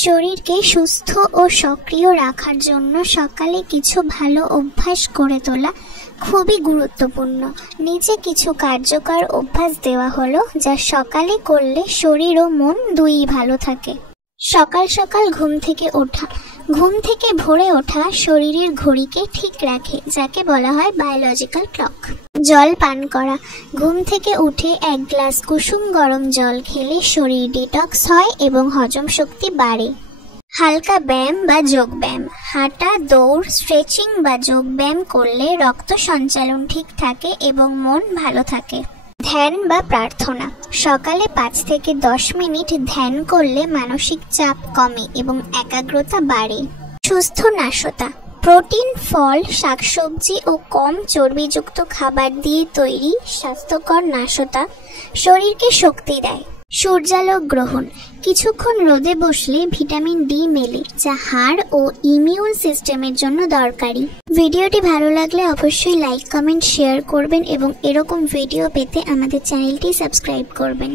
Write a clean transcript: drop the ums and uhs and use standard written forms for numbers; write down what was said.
শরীরকে সুস্থ ও সক্রিয় রাখার জন্য সকালে কিছু ভালো অভ্যাস করে তোলা খুবই গুরুত্বপূর্ণ। নিচে কিছু কার্যকর অভ্যাস দেওয়া হলো যা সকালে করলে শরীর ও মন দুইই ভালো থাকে। সকাল সকাল ঘুম থেকে ওঠা। ঘুম থেকে ভোরে ওঠা শরীরের ঘড়িকে ঠিক রাখে, যাকে বলা হয় বায়োলজিক্যাল ক্লক। জল পান করা। ঘুম থেকে উঠে 1 গ্লাস কুসুম গরম জল খেলে শরীর ডিটক্স হয় এবং হজম শক্তি বাড়ে। হালকা ব্যায়াম বা যোগ ব্যায়াম। হাঁটা, দৌড়, স্ট্রেচিং বা যোগ ব্যায়াম করলে রক্ত সঞ্চালন ঠিক থাকে এবং মন ভালো থাকে। ধ্যান বা প্রার্থনা। সকালে 5 থেকে 10 মিনিট ধ্যান করলে মানসিক চাপ কমে এবং একাগ্রতা বাড়ে। সুস্থ নাশতা। প্রোটিন, ফল, শাকসবজি ও কম চর্বিযুক্ত খাবার দিয়ে তৈরি স্বাস্থ্যকর নাশতা শরীরকে শক্তি দেয়। সূর্যালোক গ্রহণ। কিছুক্ষণ রোদে বসলে ভিটামিন ডি মেলে, যা হাড় ও ইমিউন সিস্টেমের জন্য দরকারি। ভিডিওটি ভালো লাগলে অবশ্যই লাইক, কমেন্ট, শেয়ার করবেন এবং এরকম ভিডিও পেতে আমাদের চ্যানেলটি সাবস্ক্রাইব করবেন।